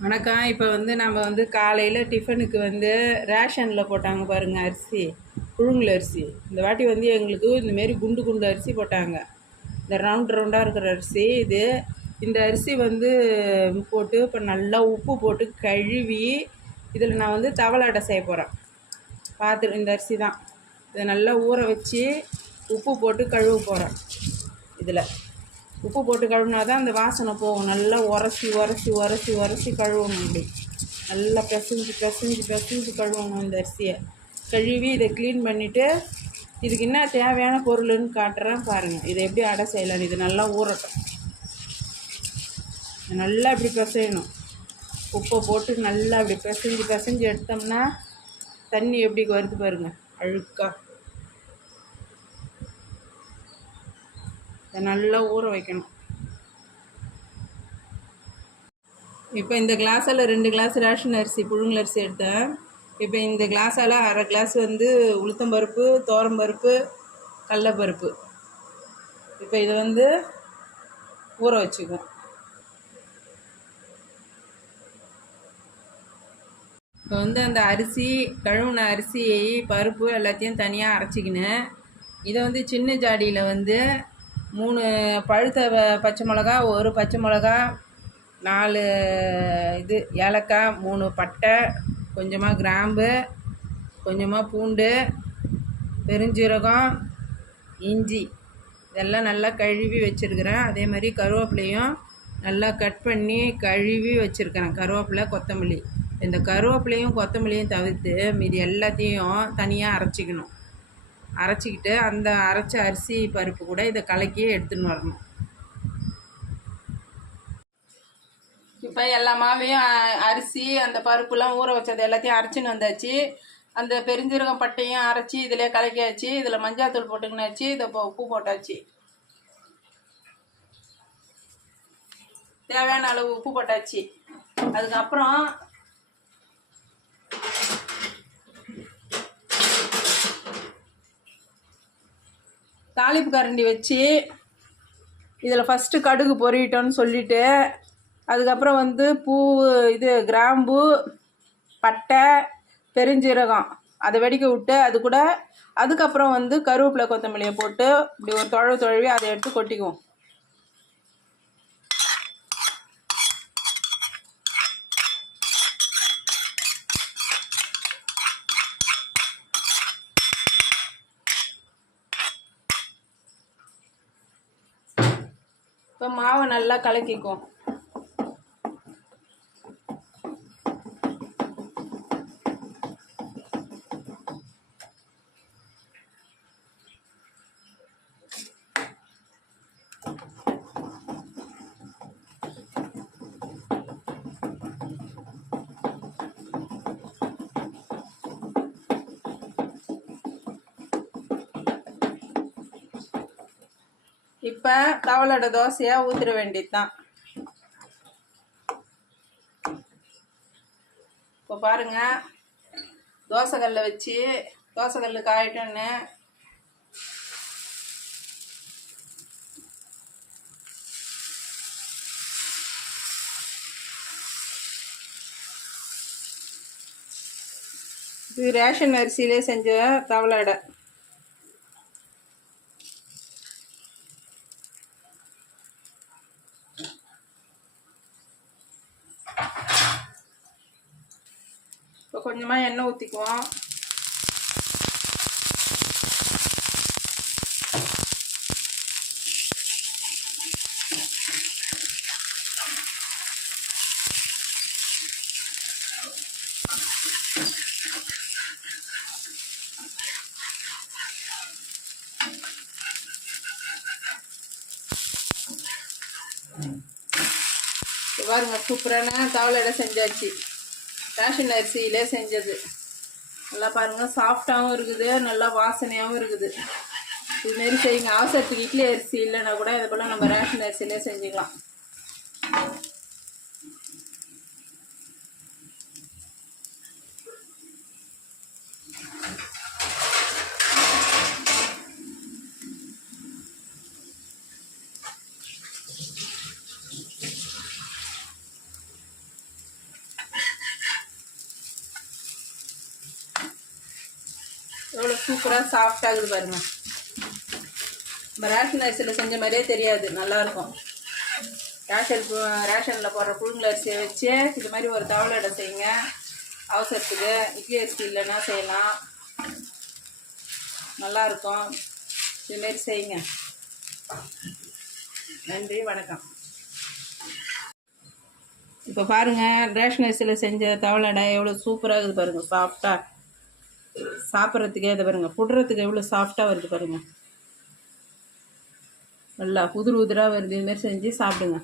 வணக்கம். இப்போ வந்து நம்ம வந்து காலையில் டிஃபனுக்கு வந்து ரேஷனில் போட்டாங்க பாருங்கள் அரிசி. புழுங்கல் அரிசி. இந்த வாட்டி வந்து எங்களுக்கு இந்தமாரி குண்டு குண்டு அரிசி போட்டாங்க. இந்த ரவுண்ட் ரவுண்டாக இருக்கிற அரிசி இது. இந்த அரிசி வந்து போட்டு இப்போ நல்லா உப்பு போட்டு கழுவி இதில் நான் வந்து தவளாட்டை செய்ய போகிறேன் பார்த்து இந்த அரிசி தான். இதை நல்லா ஊற வச்சு உப்பு போட்டு கழுவ போகிறேன் இதில். உப்பு போட்டு கழுவினா தான் அந்த வாசனை போகும். நல்லா உரசி உரசி உரசி உரசி கழுவணும் இப்படி நல்லா பிசைஞ்சு பிசைஞ்சு பிசைஞ்சு கழுவணும் இந்த அரிசியை. கழுவி இதை க்ளீன் பண்ணிவிட்டு இதுக்கு என்ன தேவையான பொருள்னு காட்டுறேன் பாருங்கள் இதை எப்படி அடை செய்யலாம்? இது நல்லா ஊறட்டும். நல்லா இப்படி பிசையணும். உப்பை போட்டு நல்லா அப்படி பிசைஞ்சு பிசைஞ்சு எடுத்தோம்னா தண்ணி எப்படி வருது பாருங்க? அழுக்காக இதை நல்லா ஊற வைக்கணும். இப்போ இந்த கிளாஸால் ரெண்டு கிளாஸ் ரேஷன் அரிசி புழுங்கல் அரிசி எடுத்தேன். இப்போ இந்த கிளாஸால் அரை கிளாஸ் வந்து உளுத்தம்பருப்பு பருப்பு கடலப்பருப்பு. இப்போ இதை வந்து ஊற வச்சுக்குவோம். இப்போ வந்து அந்த அரிசி கழுவுன அரிசியை பருப்பு எல்லாத்தையும் தனியாக அரைச்சிக்கினேன். இதை வந்து சின்ன ஜாடியில் வந்து மூணு பழுத்த பச்சை மிளகா ஒரு பச்சை மிளகா நாலு இது ஏலக்காய் மூணு பட்டை கொஞ்சமாக கிராம்பு கொஞ்சமாக பூண்டு பெருஞ்சீரகம் இஞ்சி. இதெல்லாம் நல்லா கழுவி வச்சுருக்கிறேன். அதே மாதிரி கருவேப்பிலையும் நல்லா கட் பண்ணி கழுவி வச்சுருக்கிறேன். கருவேப்பிலை கொத்தமல்லி. இந்த கருவேப்பிலையும் கொத்தமல்லியும் தவிர்த்து மீதி எல்லாத்தையும் தனியாக அரைச்சிக்கணும். அரைச்சிக்கிட்டு அந்த அரைச்ச அரிசி பருப்பு கூட இதை கலக்கி எடுத்துன்னு வரணும். இப்போ எல்லா மாவையும் அ- அரிசி அந்த பருப்புலாம் ஊற வச்சது எல்லாத்தையும் அரைச்சின்னு வந்தாச்சு. அந்த பெருஞ்சீரகம் பட்டையும் அரைச்சி இதில் கலக்கியாச்சு. இதில் மஞ்சாத்தூள் போட்டுக்கினாச்சு. இதை இப்போ உப்பு போட்டாச்சு. தேவையான அளவு உப்பு போட்டாச்சு. அதுக்கப்புறம் தாளிப்பு கரண்டி வச்சு இதில் ஃபஸ்ட்டு கடுகு பொறிட்டோன்னு சொல்லிட்டு அதுக்கப்புறம் வந்து பூ இது கிராம்பு பட்டை பெருஞ்சீரகம் அதை வெடிக்க விட்டு அது கூட அதுக்கப்புறம் வந்து கருவேப்பிலை கொத்தமல்லியை போட்டு இப்படி ஒரு தொழவு தொழவி அதை எடுத்து கொட்டிக்குவோம். இப்போ மாவை நல்லா கலக்கிக்குவோம். இப்போ தவளோட தோசையாக ஊற்றிட வேண்டியது தான் இப்போ பாருங்க தோசைக்கல்ல வச்சு தோசைக்கல் காயிட்டோன்னு இது ரேஷன் அரிசியிலே செஞ்ச தவளை கொஞ்சமாக எண்ணெய் ஊற்றிக்குவோம் பாருங்க சூப்பரான தவளை செஞ்சாச்சு. ரேஷன் அரிசியிலே செஞ்சது. நல்லா பாருங்கள் சாஃப்டாகவும் இருக்குது நல்லா வாசனையாகவும் இருக்குது. இதுமாரி செய்யுங்க. அவசரத்துக்கு இட்லி அரிசி இல்லைன்னா கூட இதை போல் நம்ம ரேஷன் அரிசியிலே செஞ்சுக்கலாம். எவ்வளோ சூப்பராக சாஃப்டாகுது இருக்குது நம்ம ரேஷன் அரிசியில் செஞ்ச மாதிரியே தெரியாது. நல்லாயிருக்கும் ரேஷன் ரேஷனில் போடுற புழுங்கல் அரிசியை வச்சு இது மாதிரி ஒரு தவளை இடம் செய்யுங்க. அவசரத்துக்கு. இட்லி அரிசி இல்லைன்னா செய்யலாம். நல்லாயிருக்கும் இதுமாரி செய்யுங்க. நன்றி வணக்கம். இப்போ பாருங்கள் ரேஷன் அரிசியில் செஞ்ச தவளடை எவ்வளோ சூப்பராக இருக்குது பாருங்கள் சாஃப்டாக சாப்பிட்றதுக்கே இதை பாருங்கள் புடுறதுக்கு எவ்வளோ சாஃப்டாக வருது பாருங்கள் நல்லா உதிர் உதிராக வருது. இதுமாரி செஞ்சு சாப்பிடுங்க.